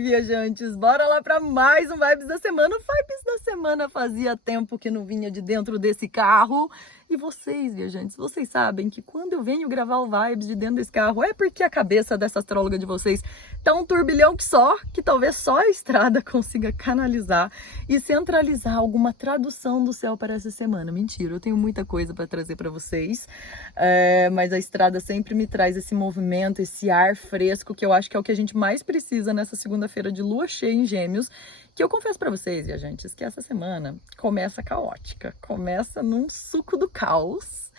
aí, viajantes? Bora lá para mais um Vibes da Semana. O Vibes da Semana fazia tempo que não vinha de dentro desse carro. E vocês, viajantes, vocês sabem que quando eu venho gravar o Vibes de dentro desse carro é porque a cabeça dessa astróloga de vocês tá um turbilhão que talvez só a estrada consiga canalizar e centralizar alguma tradução do céu para essa semana. Mentira, eu tenho muita coisa para trazer para vocês, mas a estrada sempre me traz esse movimento, esse ar fresco, que eu acho que é o que a gente mais precisa nessa segunda-feira de lua cheia em Gêmeos, que eu confesso para vocês, viajantes, que essa semana começa caótica, começa num suco do caos,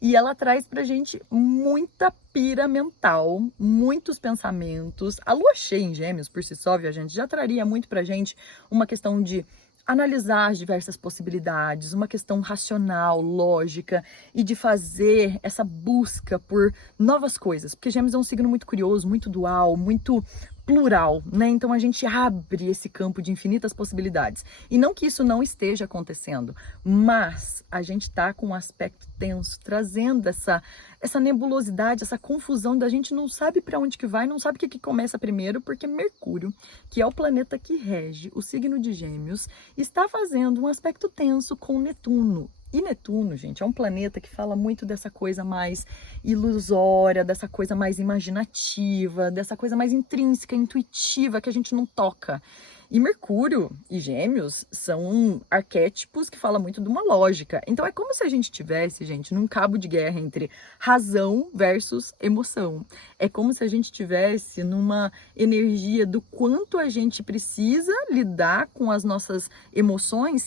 e ela traz pra gente muita pira mental, muitos pensamentos. A lua cheia em Gêmeos, por si só, viajante, já traria muito pra gente uma questão de analisar as diversas possibilidades, uma questão racional, lógica, e de fazer essa busca por novas coisas, porque Gêmeos é um signo muito curioso, muito dual, muito plural, né? Então a gente abre esse campo de infinitas possibilidades. E não que isso não esteja acontecendo, mas a gente tá com um aspecto tenso, trazendo essa nebulosidade, essa confusão da gente não sabe para onde que vai, não sabe o que começa primeiro, porque Mercúrio, que é o planeta que rege o signo de Gêmeos, está fazendo um aspecto tenso com Netuno. E Netuno, gente, é um planeta que fala muito dessa coisa mais ilusória, dessa coisa mais imaginativa, dessa coisa mais intrínseca, intuitiva, que a gente não toca. E Mercúrio e Gêmeos são arquétipos que falam muito de uma lógica. Então é como se a gente tivesse, gente, num cabo de guerra entre razão versus emoção. É como se a gente tivesse numa energia do quanto a gente precisa lidar com as nossas emoções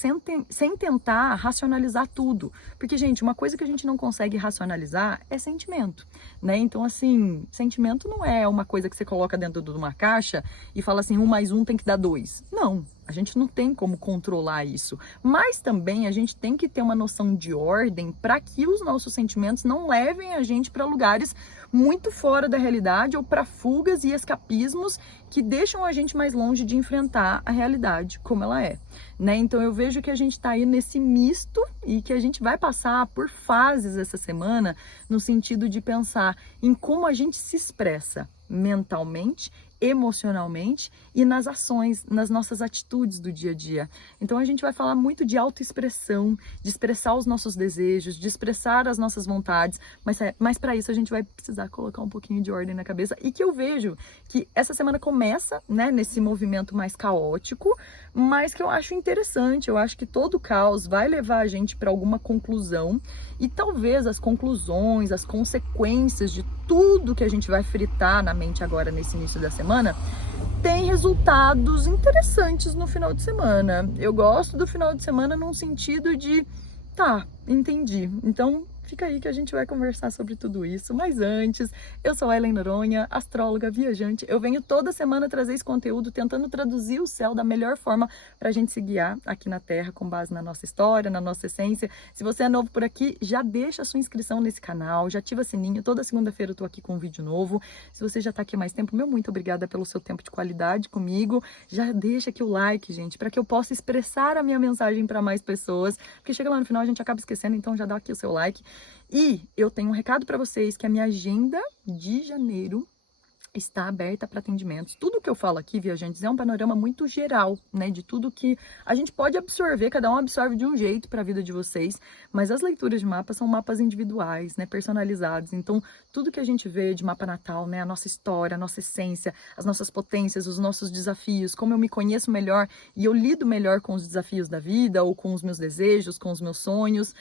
sem tentar racionalizar tudo. Porque, gente, uma coisa que a gente não consegue racionalizar é sentimento, né? Então, assim, sentimento não é uma coisa que você coloca dentro de uma caixa e fala assim, 1 mais 1 tem que dar 2. Não, a gente não tem como controlar isso, mas também a gente tem que ter uma noção de ordem para que os nossos sentimentos não levem a gente para lugares muito fora da realidade ou para fugas e escapismos que deixam a gente mais longe de enfrentar a realidade como ela é, né? Então eu vejo que a gente está aí nesse misto e que a gente vai passar por fases essa semana no sentido de pensar em como a gente se expressa mentalmente, emocionalmente e nas ações, nas nossas atitudes do dia a dia. Então a gente vai falar muito de autoexpressão, de expressar os nossos desejos, de expressar as nossas vontades, mas para isso a gente vai precisar colocar um pouquinho de ordem na cabeça e que eu vejo que essa semana começa, né, nesse movimento mais caótico, mas que eu acho interessante, eu acho que todo caos vai levar a gente para alguma conclusão e talvez as conclusões, as consequências de tudo que a gente vai fritar na mente agora nesse início da semana tem resultados interessantes no final de semana. Eu gosto do final de semana num sentido de, tá, entendi. Então, fica aí que a gente vai conversar sobre tudo isso. Mas antes, eu sou a Ellen Noronha, astróloga, viajante. Eu venho toda semana trazer esse conteúdo, tentando traduzir o céu da melhor forma para a gente se guiar aqui na Terra, com base na nossa história, na nossa essência. Se você é novo por aqui, já deixa a sua inscrição nesse canal, já ativa o sininho. Toda segunda-feira eu tô aqui com um vídeo novo. Se você já tá aqui há mais tempo, meu muito obrigada pelo seu tempo de qualidade comigo. Já deixa aqui o like, gente, para que eu possa expressar a minha mensagem para mais pessoas. Porque chega lá no final a gente acaba esquecendo, então já dá aqui o seu like. E eu tenho um recado para vocês, que a minha agenda de janeiro está aberta para atendimentos. Tudo que eu falo aqui, viajantes, é um panorama muito geral, né, de tudo que a gente pode absorver, cada um absorve de um jeito para a vida de vocês, mas as leituras de mapa são mapas individuais, né, personalizados. Então, tudo que a gente vê de mapa natal, né, a nossa história, a nossa essência, as nossas potências, os nossos desafios, como eu me conheço melhor e eu lido melhor com os desafios da vida ou com os meus desejos, com os meus sonhos.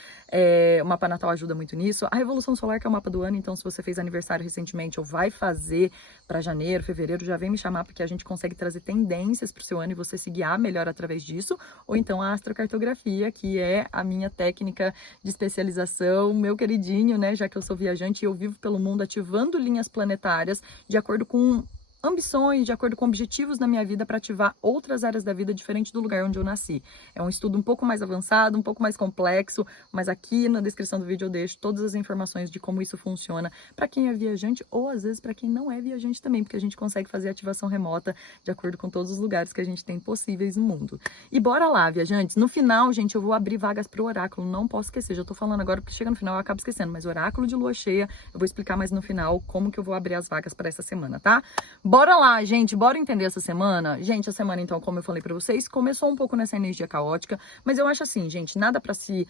O mapa natal ajuda muito nisso. A Revolução Solar, que é o mapa do ano, então se você fez aniversário recentemente ou vai fazer para janeiro, fevereiro, já vem me chamar, porque a gente consegue trazer tendências para o seu ano e você se guiar melhor através disso. Ou então a astrocartografia, que é a minha técnica de especialização, meu queridinho, né? Já que eu sou viajante e eu vivo pelo mundo ativando linhas planetárias de acordo com ambições, de acordo com objetivos na minha vida para ativar outras áreas da vida diferente do lugar onde eu nasci. É um estudo um pouco mais avançado, um pouco mais complexo, mas aqui na descrição do vídeo eu deixo todas as informações de como isso funciona para quem é viajante ou às vezes para quem não é viajante também, porque a gente consegue fazer ativação remota de acordo com todos os lugares que a gente tem possíveis no mundo. E bora lá, viajantes. No final, gente, eu vou abrir vagas para o oráculo, não posso esquecer, já tô falando agora porque chega no final eu acabo esquecendo, mas oráculo de lua cheia, eu vou explicar mais no final como que eu vou abrir as vagas para essa semana, tá? Bora lá, gente, bora entender essa semana? Gente, a semana, então, como eu falei pra vocês, começou um pouco nessa energia caótica, mas eu acho assim, gente, nada pra se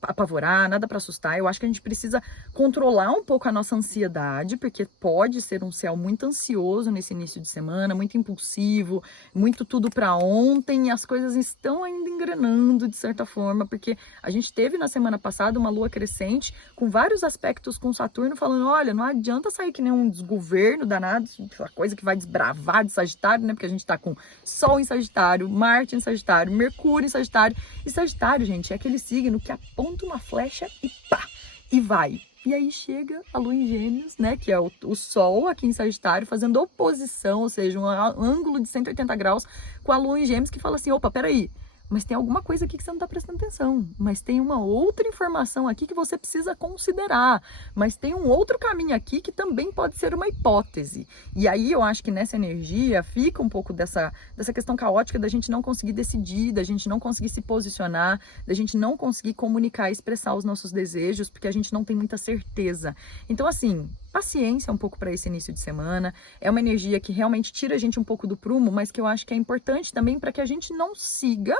apavorar, nada pra assustar. Eu acho que a gente precisa controlar um pouco a nossa ansiedade, porque pode ser um céu muito ansioso nesse início de semana, muito impulsivo, muito tudo pra ontem, e as coisas estão ainda engrenando de certa forma, porque a gente teve na semana passada uma lua crescente com vários aspectos com Saturno falando, olha, não adianta sair que nem um desgoverno danado, aquela coisa que vai desbravar de Sagitário, né? Porque a gente tá com Sol em Sagitário, Marte em Sagitário, Mercúrio em Sagitário. E Sagitário, gente, é aquele signo que aponta uma flecha e pá! E vai. E aí chega a Lua em Gêmeos, né? Que é o Sol aqui em Sagitário, fazendo oposição, ou seja, um ângulo de 180 graus com a Lua em Gêmeos, que fala assim, opa, peraí. Mas tem alguma coisa aqui que você não está prestando atenção. Mas tem uma outra informação aqui que você precisa considerar. Mas tem um outro caminho aqui que também pode ser uma hipótese. E aí eu acho que nessa energia fica um pouco dessa questão caótica da gente não conseguir decidir, da gente não conseguir se posicionar, da gente não conseguir comunicar e expressar os nossos desejos, porque a gente não tem muita certeza. Então, assim, paciência um pouco para esse início de semana. É uma energia que realmente tira a gente um pouco do prumo, mas que eu acho que é importante também para que a gente não siga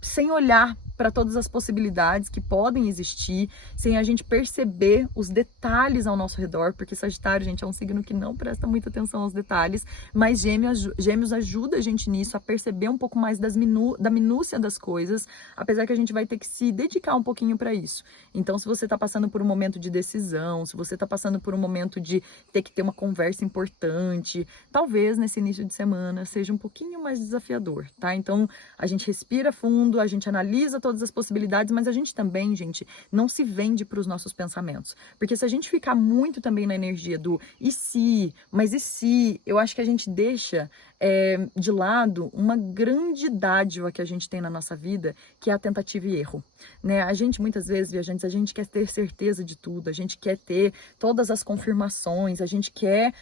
sem olhar para todas as possibilidades que podem existir, sem a gente perceber os detalhes ao nosso redor, porque Sagitário, gente, é um signo que não presta muita atenção aos detalhes, mas Gêmeos ajuda a gente nisso, a perceber um pouco mais da minúcia das coisas, apesar que a gente vai ter que se dedicar um pouquinho para isso. Então, se você está passando por um momento de decisão, se você está passando por um momento de ter que ter uma conversa importante, talvez nesse início de semana seja um pouquinho mais desafiador, tá? Então, a gente respira fundo, a gente analisa todas as possibilidades, mas a gente também, gente, não se vende para os nossos pensamentos. Porque se a gente ficar muito também na energia do e se, mas e se, eu acho que a gente deixa de lado uma grande dádiva que a gente tem na nossa vida, que é a tentativa e erro. Né? A gente, muitas vezes, viajantes, a gente quer ter certeza de tudo, a gente quer ter todas as confirmações, a gente quer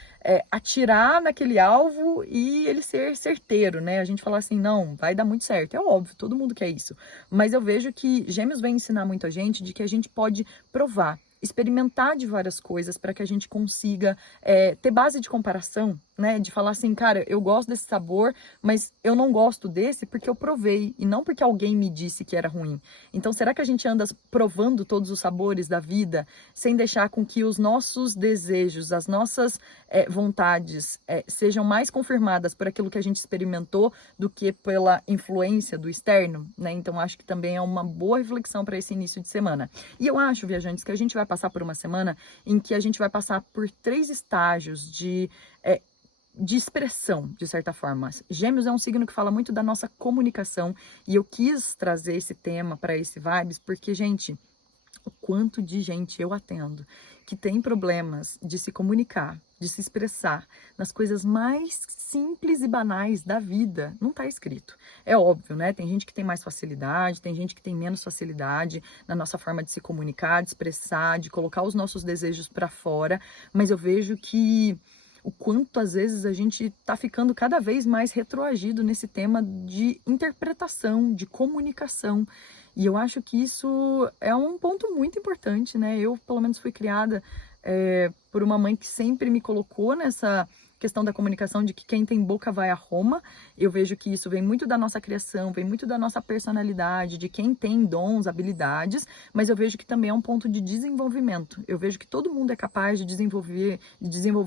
atirar naquele alvo e ele ser certeiro, né? A gente falar assim, não, vai dar muito certo. É óbvio, todo mundo quer isso. Mas eu vejo que Gêmeos vem ensinar muito a gente de que a gente pode provar, experimentar de várias coisas para que a gente consiga ter base de comparação, né? De falar assim, cara, eu gosto desse sabor, mas eu não gosto desse porque eu provei e não porque alguém me disse que era ruim. Então, será que a gente anda provando todos os sabores da vida sem deixar com que os nossos desejos, as nossas vontades sejam mais confirmadas por aquilo que a gente experimentou do que pela influência do externo, né? Então, acho que também é uma boa reflexão para esse início de semana. E eu acho, viajantes, que a gente vai passar por uma semana em que a gente vai passar por 3 estágios de expressão, de certa forma. Gêmeos é um signo que fala muito da nossa comunicação e eu quis trazer esse tema para esse Vibes porque, gente, o quanto de gente eu atendo que tem problemas de se comunicar, de se expressar nas coisas mais simples e banais da vida, não tá escrito. É óbvio, né? Tem gente que tem mais facilidade, tem gente que tem menos facilidade na nossa forma de se comunicar, de expressar, de colocar os nossos desejos para fora, mas eu vejo que o quanto às vezes a gente tá ficando cada vez mais retroagido nesse tema de interpretação, de comunicação. E eu acho que isso é um ponto muito importante, né? Eu, pelo menos, fui criada por uma mãe que sempre me colocou nessa questão da comunicação, de que quem tem boca vai a Roma. Eu vejo que isso vem muito da nossa criação, vem muito da nossa personalidade, de quem tem dons, habilidades, mas eu vejo que também é um ponto de desenvolvimento. Eu vejo que todo mundo é capaz de desenvolver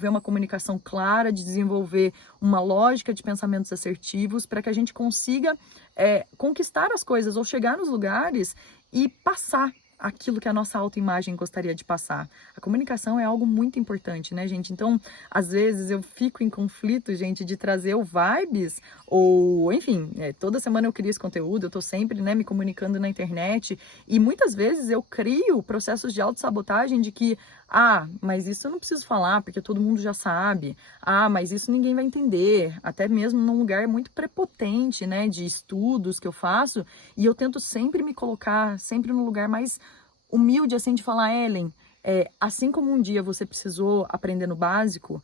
uma comunicação clara, de desenvolver uma lógica de pensamentos assertivos, para que a gente consiga conquistar as coisas ou chegar nos lugares e passar aquilo que a nossa autoimagem gostaria de passar. A comunicação é algo muito importante, né, gente? Então, às vezes eu fico em conflito, gente, de trazer o Vibes, ou, enfim, toda semana eu crio esse conteúdo, eu tô sempre, né, me comunicando na internet, e muitas vezes eu crio processos de autossabotagem de que, mas isso eu não preciso falar, porque todo mundo já sabe. Mas isso ninguém vai entender. Até mesmo num lugar muito prepotente, né, de estudos que eu faço, e eu tento sempre me colocar, sempre no lugar mais humilde, assim, de falar, Ellen, assim como um dia você precisou aprender no básico,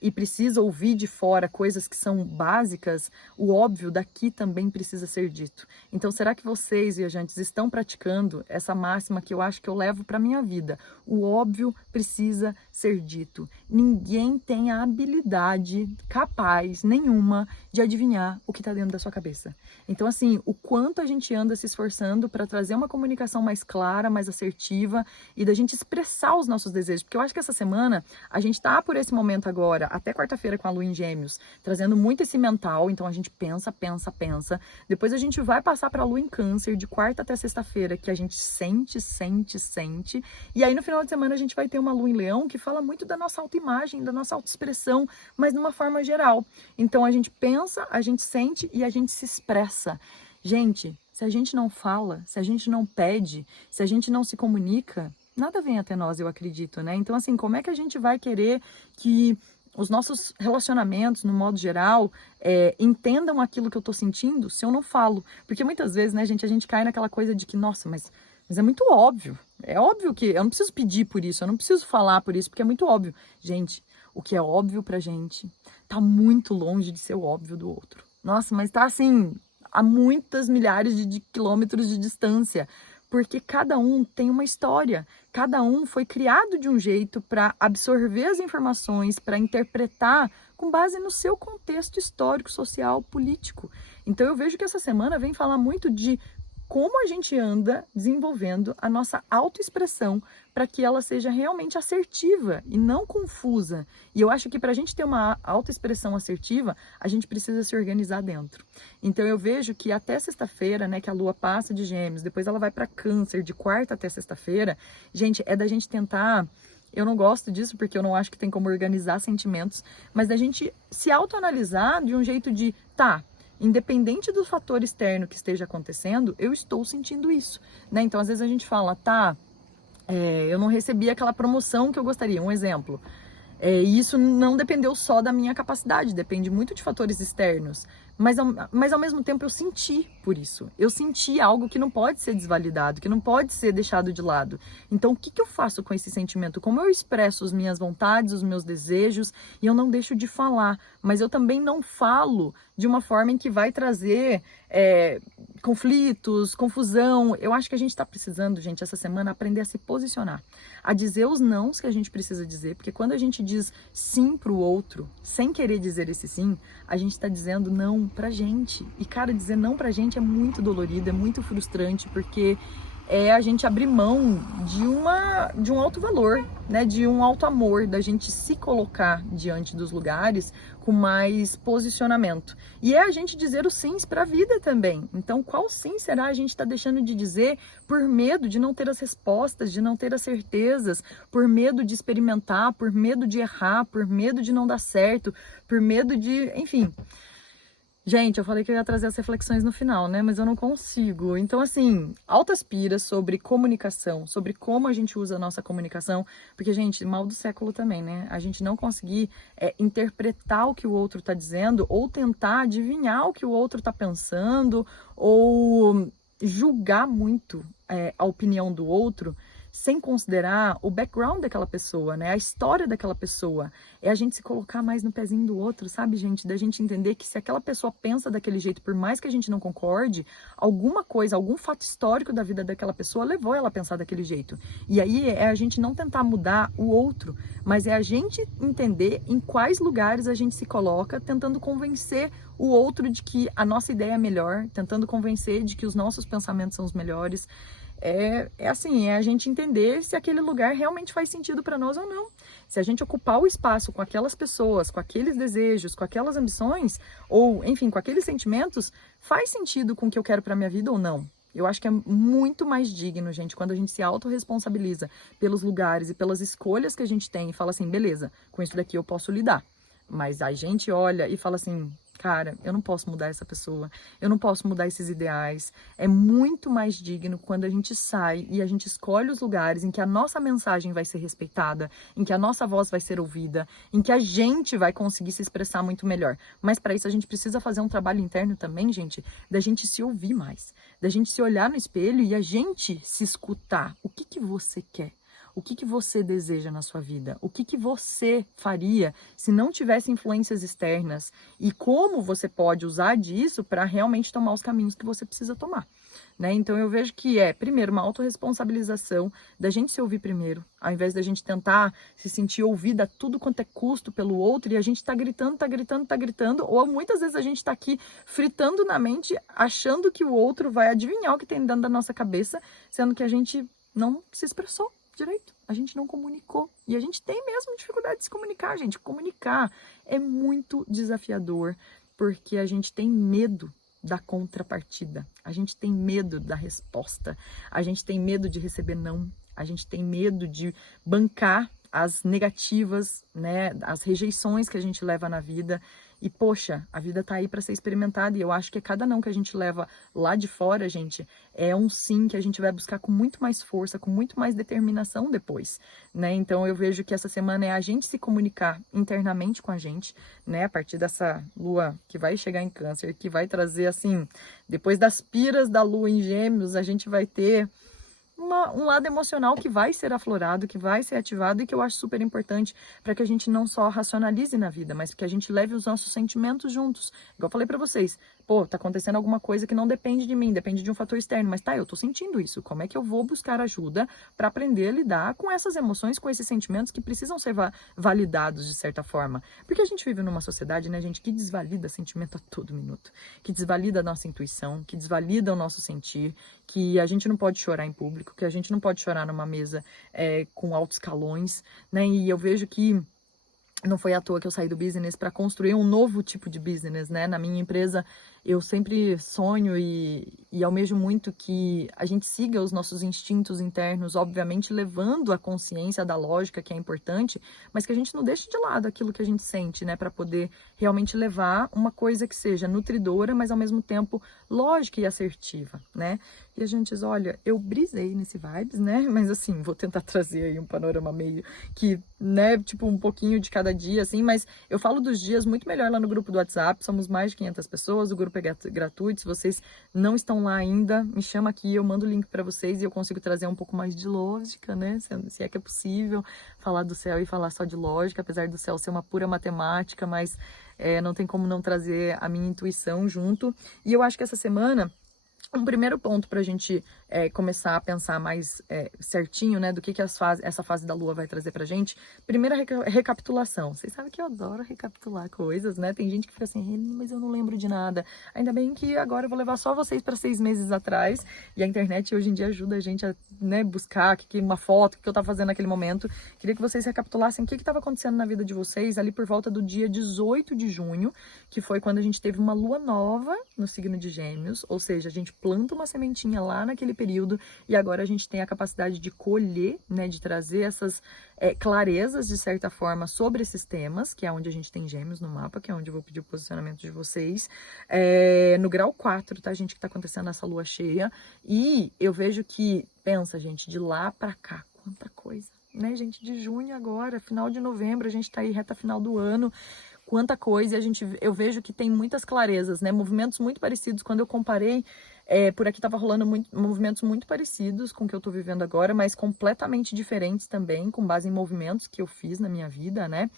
e precisa ouvir de fora coisas que são básicas, o óbvio daqui também precisa ser dito. Então, será que vocês, viajantes, estão praticando essa máxima que eu acho que eu levo para minha vida? O óbvio precisa ser dito. Ninguém tem a habilidade capaz nenhuma de adivinhar o que está dentro da sua cabeça. Então, assim, o quanto a gente anda se esforçando para trazer uma comunicação mais clara, mais assertiva e da gente expressar os nossos desejos. Porque eu acho que essa semana a gente tá por esse momento agora, até quarta-feira com a Lua em Gêmeos, trazendo muito esse mental. Então a gente pensa, pensa, pensa. Depois a gente vai passar para a Lua em Câncer de quarta até sexta-feira, que a gente sente, sente, sente. E aí no final de semana a gente vai ter uma Lua em Leão que fala muito da nossa autoimagem, da nossa autoexpressão, mas de uma forma geral. Então a gente pensa, a gente sente e a gente se expressa. Gente, se a gente não fala, se a gente não pede, se a gente não se comunica, nada vem até nós, eu acredito, né? Então, assim, como é que a gente vai querer que os nossos relacionamentos, no modo geral, entendam aquilo que eu tô sentindo se eu não falo? Porque muitas vezes, né, gente, a gente cai naquela coisa de que, nossa, mas é muito óbvio. É óbvio que eu não preciso pedir por isso, eu não preciso falar por isso, porque é muito óbvio. Gente, o que é óbvio pra gente tá muito longe de ser o óbvio do outro. Nossa, mas tá assim, a muitas milhares de quilômetros de distância, porque cada um tem uma história, cada um foi criado de um jeito para absorver as informações, para interpretar com base no seu contexto histórico, social, político. Então eu vejo que essa semana vem falar muito de como a gente anda desenvolvendo a nossa autoexpressão para que ela seja realmente assertiva e não confusa. E eu acho que para a gente ter uma autoexpressão assertiva, a gente precisa se organizar dentro. Então eu vejo que até sexta-feira, né, que a Lua passa de Gêmeos, depois ela vai para Câncer de quarta até sexta-feira, gente, é da gente tentar. Eu não gosto disso porque eu não acho que tem como organizar sentimentos, mas da gente se autoanalisar de um jeito de, tá, independente do fator externo que esteja acontecendo, eu estou sentindo isso, né? Então, às vezes a gente fala, tá, eu não recebi aquela promoção que eu gostaria, um exemplo. E isso não dependeu só da minha capacidade, depende muito de fatores externos. Mas ao mesmo tempo eu senti por isso. Eu senti algo que não pode ser desvalidado, que não pode ser deixado de lado. Então o que eu faço com esse sentimento? Como eu expresso as minhas vontades, os meus desejos, e eu não deixo de falar. Mas eu também não falo de uma forma em que vai trazer conflitos, confusão. Eu acho que a gente está precisando, gente, essa semana, aprender a se posicionar. A dizer os nãos que a gente precisa dizer. Porque quando a gente diz sim para o outro, sem querer dizer esse sim, a gente está dizendo não pra gente. E, cara, dizer não pra gente é muito dolorido, é muito frustrante, porque é a gente abrir mão de um alto valor, né? De um alto amor, da gente se colocar diante dos lugares com mais posicionamento. E é a gente dizer os sims para a vida também. Então, qual sim será a gente está deixando de dizer por medo de não ter as respostas, de não ter as certezas, por medo de experimentar, por medo de errar, por medo de não dar certo, por medo de, enfim. Gente, eu falei que eu ia trazer as reflexões no final, né? Mas eu não consigo. Então, assim, altas piras sobre comunicação, sobre como a gente usa a nossa comunicação. Porque, gente, mal do século também, né? A gente não conseguir interpretar o que o outro tá dizendo ou tentar adivinhar o que o outro tá pensando ou julgar muito a opinião do outro sem considerar o background daquela pessoa, né? A história daquela pessoa. É a gente se colocar mais no pezinho do outro, sabe, gente? Da gente entender que se aquela pessoa pensa daquele jeito, por mais que a gente não concorde, alguma coisa, algum fato histórico da vida daquela pessoa levou ela a pensar daquele jeito. E aí é a gente não tentar mudar o outro, mas é a gente entender em quais lugares a gente se coloca, tentando convencer o outro de que a nossa ideia é melhor, tentando convencer de que os nossos pensamentos são os melhores. É a gente entender se aquele lugar realmente faz sentido para nós ou não. Se a gente ocupar o espaço com aquelas pessoas, com aqueles desejos, com aquelas ambições, ou, enfim, com aqueles sentimentos, faz sentido com o que eu quero para minha vida ou não. Eu acho que é muito mais digno, gente, quando a gente se autorresponsabiliza pelos lugares e pelas escolhas que a gente tem e fala assim, beleza, com isso daqui eu posso lidar. Mas a gente olha e fala assim, cara, eu não posso mudar essa pessoa, eu não posso mudar esses ideais. É muito mais digno quando a gente sai e a gente escolhe os lugares em que a nossa mensagem vai ser respeitada, em que a nossa voz vai ser ouvida, em que a gente vai conseguir se expressar muito melhor. Mas para isso a gente precisa fazer um trabalho interno também, gente, da gente se ouvir mais, da gente se olhar no espelho e a gente se escutar. O que você quer? O que você deseja na sua vida? O que você faria se não tivesse influências externas? E como você pode usar disso para realmente tomar os caminhos que você precisa tomar? Né? Então eu vejo que primeiro, uma autorresponsabilização da gente se ouvir primeiro, ao invés da gente tentar se sentir ouvida a tudo quanto é custo pelo outro, e a gente tá gritando, ou muitas vezes a gente tá aqui fritando na mente, achando que o outro vai adivinhar o que tem dentro da nossa cabeça, sendo que a gente não se expressou direito, a gente não comunicou, e a gente tem mesmo dificuldade de se comunicar, gente. Comunicar é muito desafiador, porque a gente tem medo da contrapartida, a gente tem medo da resposta, a gente tem medo de receber não, a gente tem medo de bancar as negativas, né, as rejeições que a gente leva na vida. E poxa, a vida tá aí para ser experimentada, e eu acho que cada não que a gente leva lá de fora, gente, é um sim que a gente vai buscar com muito mais força, com muito mais determinação depois, né? Então eu vejo que essa semana é a gente se comunicar internamente com a gente, né? A partir dessa lua que vai chegar em Câncer, que vai trazer assim, depois das piras da lua em Gêmeos, a gente vai ter um lado emocional que vai ser aflorado, que vai ser ativado, e que eu acho super importante para que a gente não só racionalize na vida, mas que a gente leve os nossos sentimentos juntos. Igual eu falei para vocês, pô, tá acontecendo alguma coisa que não depende de mim, depende de um fator externo, mas tá, eu tô sentindo isso. Como é que eu vou buscar ajuda para aprender a lidar com essas emoções, com esses sentimentos que precisam ser validados de certa forma? Porque a gente vive numa sociedade, né, gente, que desvalida sentimento a todo minuto, que desvalida a nossa intuição, que desvalida o nosso sentir, que a gente não pode chorar em público, que a gente não pode chorar numa mesa com altos escalões, né? E eu vejo que não foi à toa que eu saí do business para construir um novo tipo de business, né? Na minha empresa, eu sempre sonho e almejo muito que a gente siga os nossos instintos internos, obviamente levando a consciência da lógica, que é importante, mas que a gente não deixe de lado aquilo que a gente sente, né? Para poder realmente levar uma coisa que seja nutridora, mas ao mesmo tempo lógica e assertiva, né? E a gente diz, olha, eu brisei nesse vibes, né? Mas assim, vou tentar trazer aí um panorama meio que, né, tipo um pouquinho de cada dia, assim, mas eu falo dos dias muito melhor lá no grupo do WhatsApp, somos mais de 500 pessoas, o grupo é gratuito, se vocês não estão lá ainda, me chama aqui, eu mando o link para vocês e eu consigo trazer um pouco mais de lógica, né? Se é que é possível falar do céu e falar só de lógica, apesar do céu ser uma pura matemática, mas não tem como não trazer a minha intuição junto. E eu acho que essa semana um primeiro ponto para a gente começar a pensar mais certinho, né, do que essa fase da lua vai trazer pra gente. Primeira recapitulação. Vocês sabem que eu adoro recapitular coisas, né? Tem gente que fica assim, mas eu não lembro de nada. Ainda bem que agora eu vou levar só vocês para 6 meses atrás, e a internet hoje em dia ajuda a gente a, né, buscar uma foto, o que eu tava fazendo naquele momento. Queria que vocês recapitulassem o que estava acontecendo na vida de vocês ali por volta do dia 18 de junho, que foi quando a gente teve uma lua nova no signo de Gêmeos, ou seja, a gente planta uma sementinha lá naquele período e agora a gente tem a capacidade de colher, né, de trazer essas clarezas, de certa forma, sobre esses temas, que é onde a gente tem Gêmeos no mapa, que é onde eu vou pedir o posicionamento de vocês, no grau 4, tá, gente, que tá acontecendo essa lua cheia, e eu vejo que, pensa, gente, de lá pra cá, quanta coisa, né, gente, de junho agora, final de novembro, a gente tá aí reta final do ano, quanta coisa, e eu vejo que tem muitas clarezas, né, movimentos muito parecidos. Quando eu comparei, por aqui tava rolando movimentos muito parecidos com o que eu tô vivendo agora, mas completamente diferentes também, com base em movimentos que eu fiz na minha vida, né,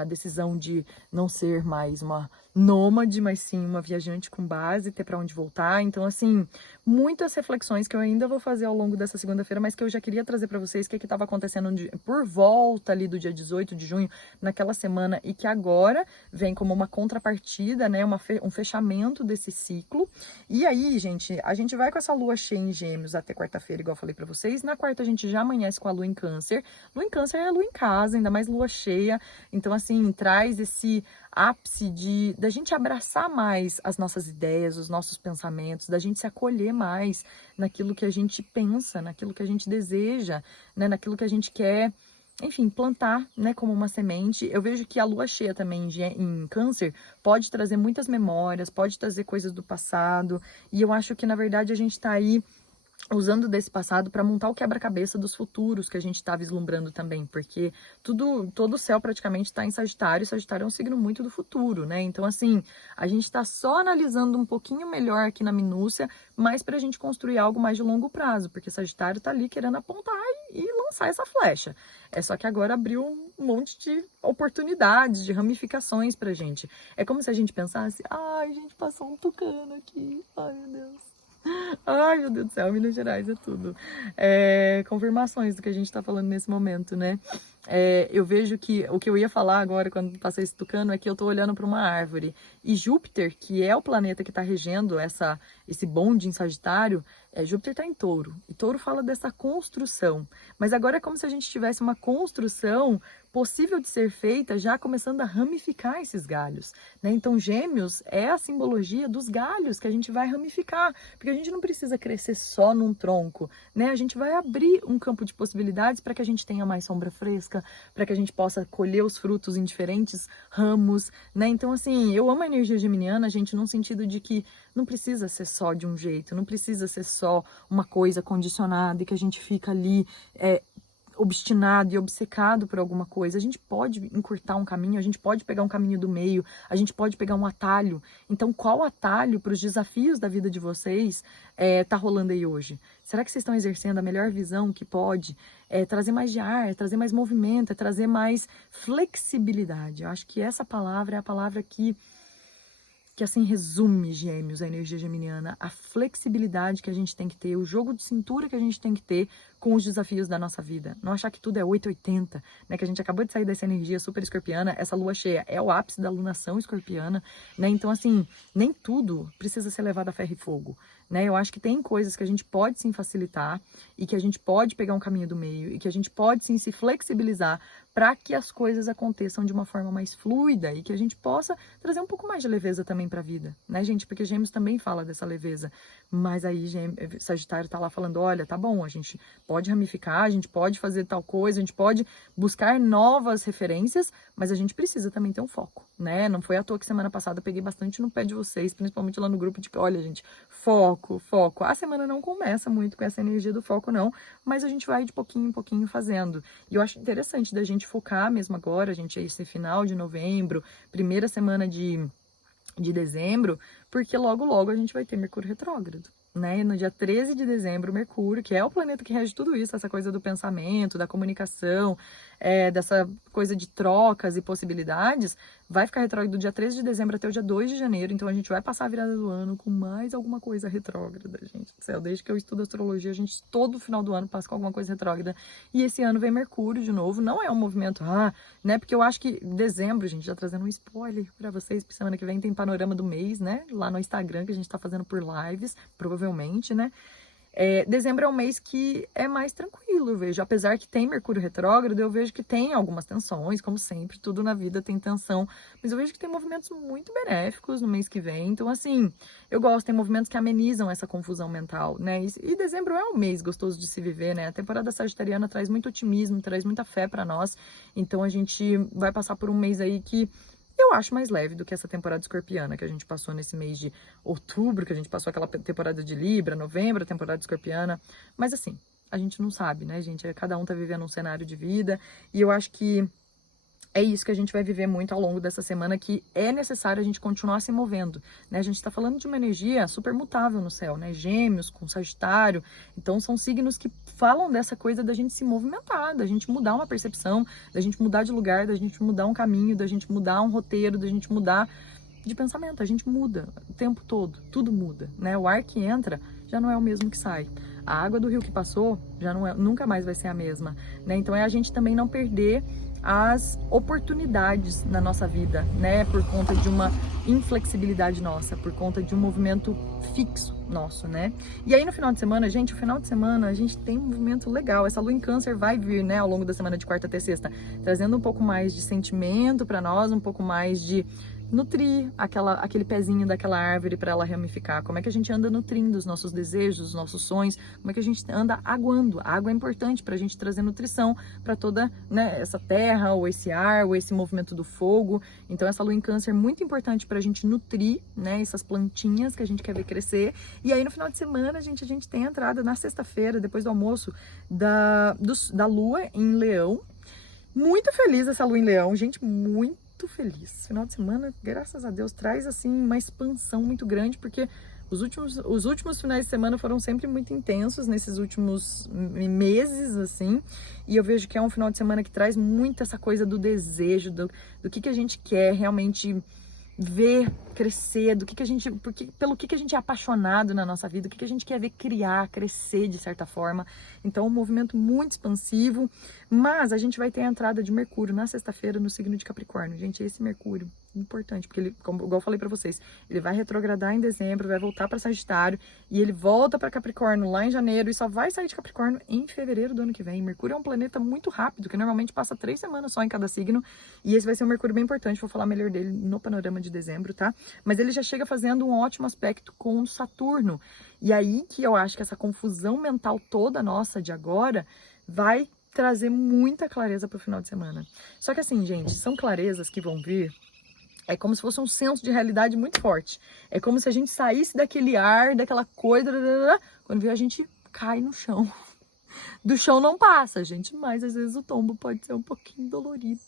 a decisão de não ser mais uma nômade, mas sim uma viajante com base, ter para onde voltar. Então, assim, muitas reflexões que eu ainda vou fazer ao longo dessa segunda-feira, mas que eu já queria trazer para vocês, que estava acontecendo por volta ali do dia 18 de junho, naquela semana, e que agora vem como uma contrapartida, né, um fechamento desse ciclo. E aí, gente, a gente vai com essa lua cheia em Gêmeos até quarta-feira, igual eu falei para vocês. Na quarta a gente já amanhece com a lua em Câncer. Lua em Câncer é lua em casa, ainda mais lua cheia. Então, assim, traz esse ápice da gente abraçar mais as nossas ideias, os nossos pensamentos, da gente se acolher mais naquilo que a gente pensa, naquilo que a gente deseja, né, naquilo que a gente quer, enfim, plantar, né, como uma semente. Eu vejo que a lua cheia também em Câncer pode trazer muitas memórias, pode trazer coisas do passado, e eu acho que, na verdade, a gente tá aí usando desse passado para montar o quebra-cabeça dos futuros que a gente está vislumbrando também, porque todo o céu praticamente está em Sagitário, e Sagitário é um signo muito do futuro, né? Então, assim, a gente está só analisando um pouquinho melhor aqui na minúcia, mas para a gente construir algo mais de longo prazo, porque Sagitário está ali querendo apontar e lançar essa flecha. É só que agora abriu um monte de oportunidades, de ramificações pra gente. É como se a gente pensasse, ai, gente, passou um tucano aqui, ai, meu Deus. Ai, meu Deus do céu, Minas Gerais é tudo. Confirmações do que a gente tá falando nesse momento, né? Eu vejo que o que eu ia falar agora, quando passei esse tucano, é que eu tô olhando para uma árvore. E Júpiter, que é o planeta que tá regendo esse bonde em Sagitário, Júpiter tá em Touro. E Touro fala dessa construção. Mas agora é como se a gente tivesse uma construção possível de ser feita, já começando a ramificar esses galhos, né? Então, Gêmeos é a simbologia dos galhos que a gente vai ramificar, porque a gente não precisa crescer só num tronco, né? A gente vai abrir um campo de possibilidades para que a gente tenha mais sombra fresca, para que a gente possa colher os frutos em diferentes ramos, né? Então, assim, eu amo a energia geminiana, gente, num sentido de que não precisa ser só de um jeito, não precisa ser só uma coisa condicionada e que a gente fica ali obstinado e obcecado por alguma coisa. A gente pode encurtar um caminho, a gente pode pegar um caminho do meio, a gente pode pegar um atalho. Então, qual atalho para os desafios da vida de vocês tá rolando aí hoje? Será que vocês estão exercendo a melhor visão que pode? Trazer mais de ar, trazer mais movimento, trazer mais flexibilidade. Eu acho que essa palavra é a palavra que assim resume, Gêmeos, a energia geminiana, a flexibilidade que a gente tem que ter, o jogo de cintura que a gente tem que ter com os desafios da nossa vida. Não achar que tudo é 880, né? Que a gente acabou de sair dessa energia super escorpiana, essa lua cheia é o ápice da lunação escorpiana, né? Então, assim, nem tudo precisa ser levado a ferro e fogo, né? Eu acho que tem coisas que a gente pode sim facilitar e que a gente pode pegar um caminho do meio e que a gente pode sim se flexibilizar para que as coisas aconteçam de uma forma mais fluida e que a gente possa trazer um pouco mais de leveza também para a vida, né, gente? Porque Gêmeos também fala dessa leveza, mas aí Sagitário tá lá falando, olha, tá bom, a gente pode ramificar, a gente pode fazer tal coisa, a gente pode buscar novas referências, mas a gente precisa também ter um foco, né? Não foi à toa que semana passada eu peguei bastante no pé de vocês, principalmente lá no grupo, de que, olha, gente, foco, foco. A semana não começa muito com essa energia do foco, não, mas a gente vai de pouquinho em pouquinho fazendo. E eu acho interessante da gente focar mesmo agora, a gente, esse final de novembro, primeira semana de dezembro, porque logo a gente vai ter Mercúrio retrógrado, né? No dia 13 de dezembro, Mercúrio, que é o planeta que rege tudo isso, essa coisa do pensamento, da comunicação, dessa coisa de trocas e possibilidades, vai ficar retrógrado do dia 13 de dezembro até o dia 2 de janeiro, então a gente vai passar a virada do ano com mais alguma coisa retrógrada, gente do céu. Desde que eu estudo astrologia, a gente todo final do ano passa com alguma coisa retrógrada, e esse ano vem Mercúrio de novo, não é um movimento, né? Porque eu acho que dezembro, gente, já trazendo um spoiler pra vocês, porque semana que vem tem panorama do mês, né? Lá no Instagram, que a gente tá fazendo por lives, provavelmente, né? Dezembro é um mês que é mais tranquilo, eu vejo. Apesar que tem Mercúrio retrógrado, eu vejo que tem algumas tensões, como sempre, tudo na vida tem tensão. Mas eu vejo que tem movimentos muito benéficos no mês que vem. Então, assim, eu gosto, tem movimentos que amenizam essa confusão mental, né? E dezembro é um mês gostoso de se viver, né? A temporada sagitariana traz muito otimismo, traz muita fé pra nós. Então, a gente vai passar por um mês aí que eu acho mais leve do que essa temporada escorpiana que a gente passou nesse mês de outubro, que a gente passou aquela temporada de Libra, novembro, a temporada escorpiana. Mas assim, a gente não sabe, né, gente? Cada um tá vivendo um cenário de vida. E eu acho que é isso que a gente vai viver muito ao longo dessa semana, que é necessário a gente continuar se movendo, né? A gente está falando de uma energia super mutável no céu, né? Gêmeos com Sagitário, então são signos que falam dessa coisa da gente se movimentar, da gente mudar uma percepção, da gente mudar de lugar, da gente mudar um caminho, da gente mudar um roteiro, da gente mudar de pensamento. A gente muda o tempo todo, tudo muda, né? O ar que entra já não é o mesmo que sai. A água do rio que passou já não nunca mais vai ser a mesma, né? Então é a gente também não perder as oportunidades na nossa vida, né? Por conta de uma inflexibilidade nossa, por conta de um movimento fixo nosso, né? E aí no final de semana, gente, o final de semana a gente tem um movimento legal. Essa lua em Câncer vai vir, né, ao longo da semana de quarta até sexta, trazendo um pouco mais de sentimento para nós, um pouco mais de nutrir aquele pezinho daquela árvore para ela ramificar. Como é que a gente anda nutrindo os nossos desejos, os nossos sonhos? Como é que a gente anda aguando? A água é importante para a gente trazer nutrição para toda, né, essa terra, ou esse ar, ou esse movimento do fogo. Então essa lua em Câncer é muito importante para a gente nutrir, né, essas plantinhas que a gente quer ver crescer. E aí no final de semana a gente tem a entrada na sexta-feira, depois do almoço, da lua em Leão. Muito feliz essa lua em Leão, gente, muito feliz. Final de semana, graças a Deus, traz assim uma expansão muito grande, porque Os últimos finais de semana foram sempre muito intensos nesses últimos meses, assim. E eu vejo que é um final de semana que traz muito essa coisa do desejo, do que a gente quer realmente ver crescer, do que a gente, pelo que a gente é apaixonado na nossa vida, o que a gente quer ver criar, crescer de certa forma. Então, um movimento muito expansivo, mas a gente vai ter a entrada de Mercúrio na sexta-feira no signo de Capricórnio. Gente, esse Mercúrio, importante, porque ele, como igual eu falei para vocês, ele vai retrogradar em dezembro, vai voltar para Sagitário e ele volta para Capricórnio lá em janeiro e só vai sair de Capricórnio em fevereiro do ano que vem. Mercúrio é um planeta muito rápido, que normalmente passa 3 semanas só em cada signo, e esse vai ser um Mercúrio bem importante, vou falar melhor dele no panorama de dezembro, tá? Mas ele já chega fazendo um ótimo aspecto com Saturno, e aí que eu acho que essa confusão mental toda nossa de agora vai trazer muita clareza para o final de semana. Só que assim, gente, são clarezas que vão vir. É como se fosse um senso de realidade muito forte. É como se a gente saísse daquele ar, daquela coisa, quando vê a gente cai no chão. Do chão não passa, gente, mas às vezes o tombo pode ser um pouquinho dolorido.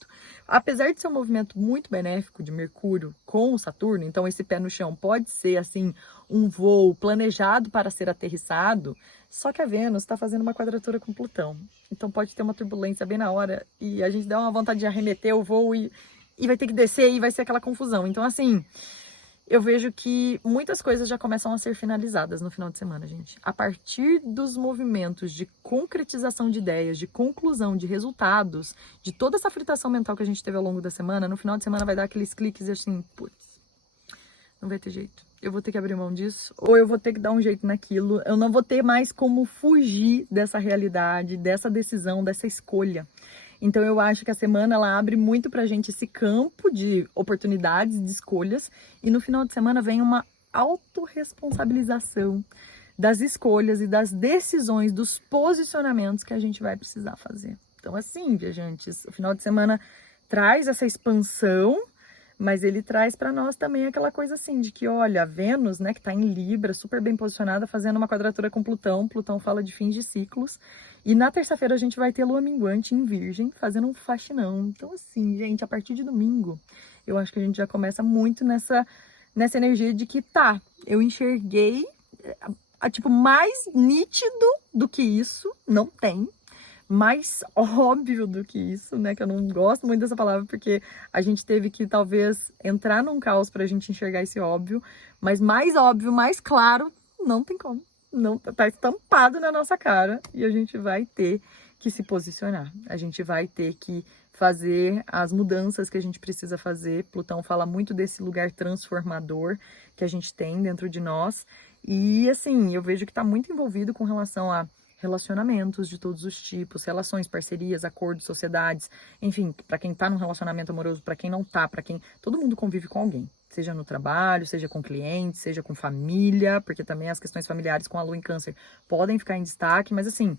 Apesar de ser um movimento muito benéfico de Mercúrio com o Saturno, então esse pé no chão pode ser, assim, um voo planejado para ser aterrissado, só que a Vênus está fazendo uma quadratura com Plutão. Então pode ter uma turbulência bem na hora e a gente dá uma vontade de arremeter o voo e vai ter que descer e vai ser aquela confusão. Então, assim, eu vejo que muitas coisas já começam a ser finalizadas no final de semana, gente. A partir dos movimentos de concretização de ideias, de conclusão, de resultados, de toda essa fritação mental que a gente teve ao longo da semana, no final de semana vai dar aqueles cliques e assim, putz, não vai ter jeito. Eu vou ter que abrir mão disso, ou eu vou ter que dar um jeito naquilo. Eu não vou ter mais como fugir dessa realidade, dessa decisão, dessa escolha. Então eu acho que a semana ela abre muito pra gente esse campo de oportunidades, de escolhas, e no final de semana vem uma autorresponsabilização das escolhas e das decisões, dos posicionamentos que a gente vai precisar fazer. Então assim, viajantes, o final de semana traz essa expansão, mas ele traz para nós também aquela coisa assim, de que, olha, a Vênus, né, que está em Libra, super bem posicionada, fazendo uma quadratura com Plutão. Plutão fala de fins de ciclos. E na terça-feira a gente vai ter Lua minguante em Virgem, fazendo um faxinão. Então, assim, gente, a partir de domingo, eu acho que a gente já começa muito nessa energia de que, tá, eu enxerguei, tipo, mais nítido do que isso, não tem. Mais óbvio do que isso, né? Que eu não gosto muito dessa palavra, porque a gente teve que, talvez, entrar num caos pra gente enxergar esse óbvio. Mas mais óbvio, mais claro, não tem como. Não tá estampado na nossa cara e a gente vai ter que se posicionar. A gente vai ter que fazer as mudanças que a gente precisa fazer. Plutão fala muito desse lugar transformador que a gente tem dentro de nós. E, assim, eu vejo que tá muito envolvido com relação a relacionamentos de todos os tipos, relações, parcerias, acordos, sociedades, enfim, para quem tá num relacionamento amoroso, para quem não tá, para quem todo mundo convive com alguém, seja no trabalho, seja com clientes, seja com família, porque também as questões familiares com a Lua em Câncer podem ficar em destaque, mas assim,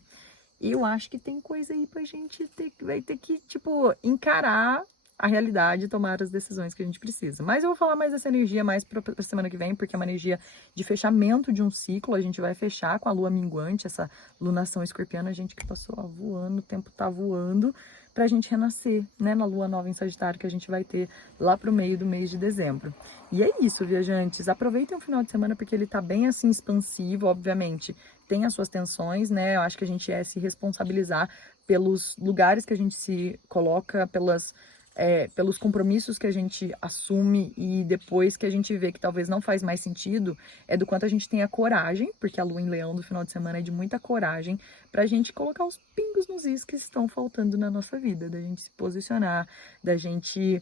eu acho que tem coisa aí pra gente vai ter que, tipo, encarar a realidade e tomar as decisões que a gente precisa. Mas eu vou falar mais dessa energia mais pra semana que vem, porque é uma energia de fechamento de um ciclo. A gente vai fechar com a lua minguante, essa lunação escorpiana, a gente que passou ó, voando, o tempo tá voando, pra gente renascer, né, na lua nova em Sagitário, que a gente vai ter lá pro meio do mês de dezembro. E é isso, viajantes. Aproveitem o final de semana, porque ele tá bem, assim, expansivo, obviamente. Tem as suas tensões, né? Eu acho que a gente é se responsabilizar pelos lugares que a gente se coloca, pelos compromissos que a gente assume e depois que a gente vê que talvez não faz mais sentido, é do quanto a gente tem a coragem, porque a lua em leão do final de semana é de muita coragem, pra gente colocar os pingos nos is que estão faltando na nossa vida, da gente se posicionar, da gente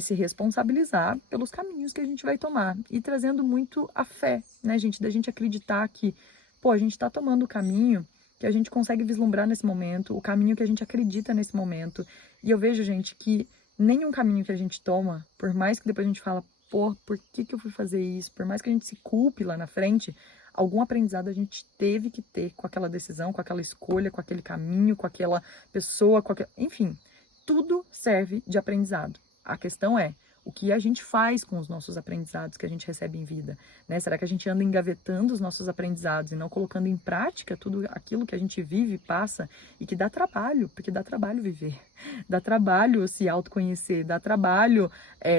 se responsabilizar pelos caminhos que a gente vai tomar e trazendo muito a fé, né, gente, da gente acreditar que, pô, a gente tá tomando o caminho que a gente consegue vislumbrar nesse momento, o caminho que a gente acredita nesse momento. E eu vejo, gente, que nenhum caminho que a gente toma, por mais que depois a gente fala, pô, por que eu fui fazer isso? Por mais que a gente se culpe lá na frente, algum aprendizado a gente teve que ter com aquela decisão, com aquela escolha, com aquele caminho, com aquela pessoa, enfim, tudo serve de aprendizado. A questão é, o que a gente faz com os nossos aprendizados que a gente recebe em vida, né? Será que a gente anda engavetando os nossos aprendizados e não colocando em prática tudo aquilo que a gente vive, passa e que dá trabalho, porque dá trabalho viver, dá trabalho se autoconhecer, dá trabalho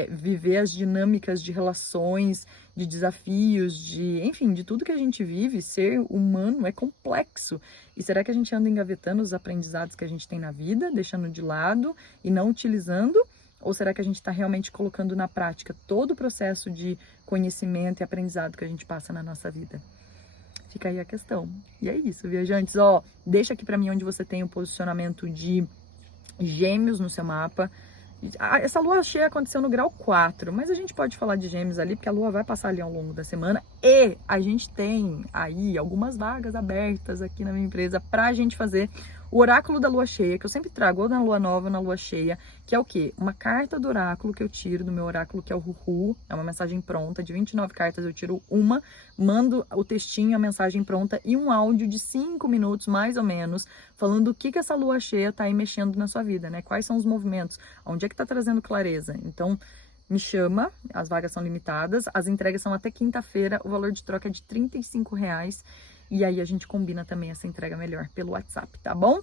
viver as dinâmicas de relações, de desafios, enfim, de tudo que a gente vive. Ser humano é complexo. E será que a gente anda engavetando os aprendizados que a gente tem na vida, deixando de lado e não utilizando? Ou será que a gente está realmente colocando na prática todo o processo de conhecimento e aprendizado que a gente passa na nossa vida? Fica aí a questão. E é isso, viajantes. Ó, deixa aqui para mim onde você tem o posicionamento de Gêmeos no seu mapa. Essa lua cheia aconteceu no grau 4, mas a gente pode falar de Gêmeos ali, porque a lua vai passar ali ao longo da semana. E a gente tem aí algumas vagas abertas aqui na minha empresa pra gente fazer o oráculo da lua cheia, que eu sempre trago ou na lua nova ou na lua cheia, que é o quê? Uma carta do oráculo que eu tiro do meu oráculo, que é o Ruhu, é uma mensagem pronta, de 29 cartas eu tiro uma, mando o textinho, a mensagem pronta e um áudio de 5 minutos, mais ou menos, falando o que essa lua cheia tá aí mexendo na sua vida, né? Quais são os movimentos, onde é que tá trazendo clareza. Então, me chama, as vagas são limitadas, as entregas são até quinta-feira, o valor de troca é de R$ 35, e aí a gente combina também essa entrega melhor pelo WhatsApp, tá bom?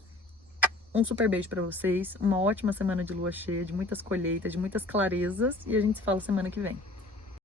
Um super beijo pra vocês, uma ótima semana de lua cheia, de muitas colheitas, de muitas clarezas, e a gente se fala semana que vem.